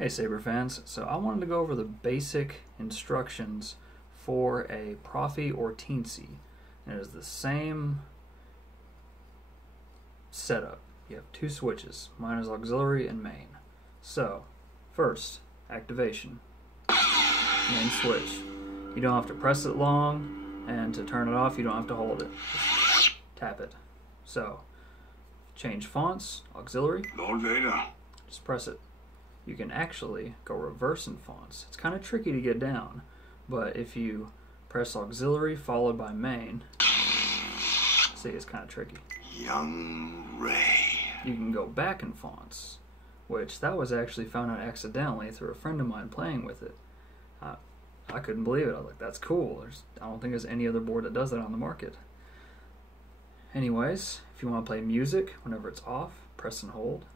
Hey Saber fans, so I wanted to go over the basic instructions for a Proffie or Teensy. And it is the same setup. You have two switches. Mine is auxiliary and main. So, first, activation. Main switch. You don't have to press it long, and to turn it off you don't have to hold it. Just tap it. So, change fonts, auxiliary. Lord Vader. Just press it. You can actually go reverse in fonts. It's kind of tricky to get down, but if you press auxiliary followed by main, see, it's kind of tricky. Young Ray. You can go back in fonts, which that was actually found out accidentally through a friend of mine playing with it. I couldn't believe it. I was like, that's cool. I don't think there's any other board that does that on the market. Anyways, if you want to play music, whenever it's off, press and hold.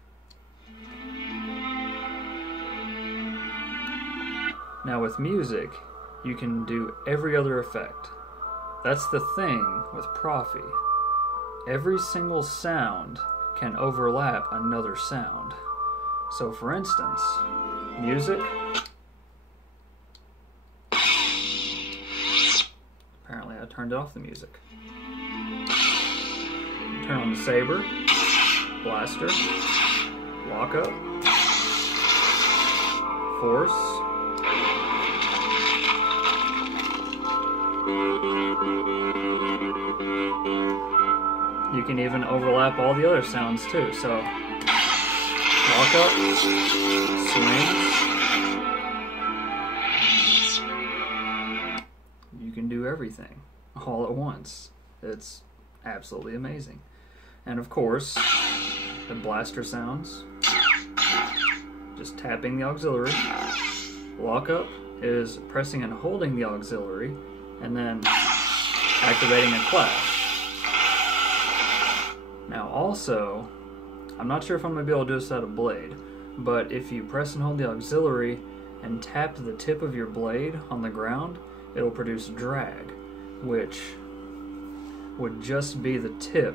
Now with music, you can do every other effect. That's the thing with Proffie. Every single sound can overlap another sound. So for instance, music. Apparently I turned off the music. Turn on the saber, blaster, lock up, force. You can even overlap all the other sounds too, so walk up, swing. You can do everything all at once. It's absolutely amazing. And of course, the blaster sounds, just tapping the auxiliary. Lock up is pressing and holding the auxiliary and then activating a clash. Now also, I'm not sure if I'm going to be able to do this without a blade, but if you press and hold the auxiliary and tap the tip of your blade on the ground, it'll produce drag, which would just be the tip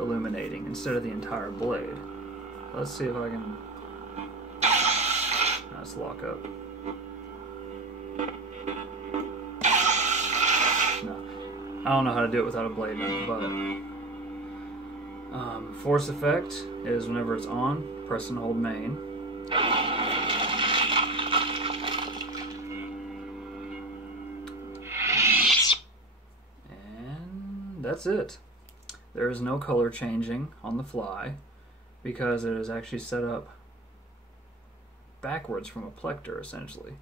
illuminating instead of the entire blade. Let's see if I can... Let's lock up. No, I don't know how to do it without a blade, but... force effect is whenever it's on, press and hold main. And that's it. There is no color changing on the fly because it is actually set up backwards from a plector, essentially,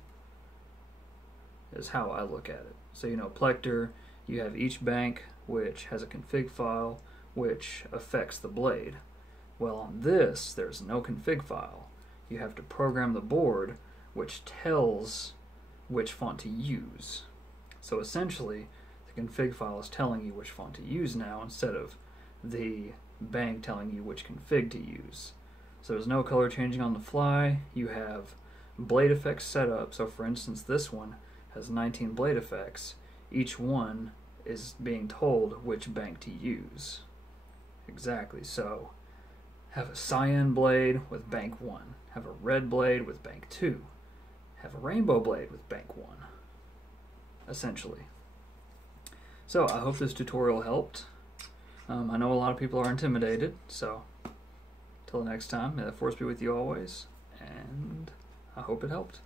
is how I look at it. So, you know, plector, you have each bank which has a config file which affects the blade. Well, on this, there's no config file. You have to program the board, which tells which font to use. So essentially, the config file is telling you which font to use now, instead of the bank telling you which config to use. So there's no color changing on the fly. You have blade effects set up. So for instance, this one has 19 blade effects. Each one is being told which bank to use. Exactly, so have a cyan blade with bank 1, have a red blade with bank 2, have a rainbow blade with bank 1, essentially. So I hope this tutorial helped. I know a lot of people are intimidated, so till next time, may the force be with you always, and I hope it helped.